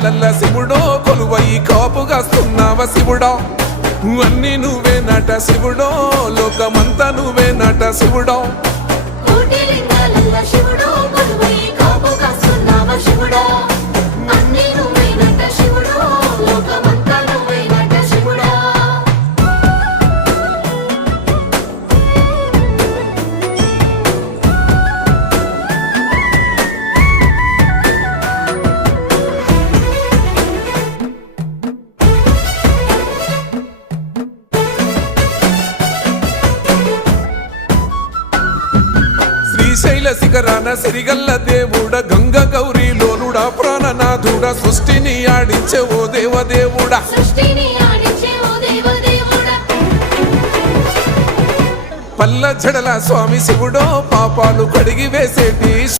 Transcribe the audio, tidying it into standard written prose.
కోటిలింగాలల్ల శివుడో కొలువై కాపుగాస్తున్నావ శివుడా అన్నీ నువ్వే నట శివుడో లోకమంతా నువ్వే నట శివుడో కోటిలింగాలల్ల శివుడో కొలువై కాపుగాస్తున్నావ శివుడా అన్నీ నువ్వే నట శివుడో లోకమంతా నువ్వే నట శివుడా శ్రీశైల శిఖరాన సిరిగల్ల దేవుడ గంగ గౌరీ లోలుడా ప్రాణనాథుడ సృష్టిని ఆడించే ఓ దేవదేవుడా సృష్టిని ఆడించే ఓ దేవదేవుడా పల్ల జడల స్వామి శివుడో పాపాలు కడిగి వేసేటి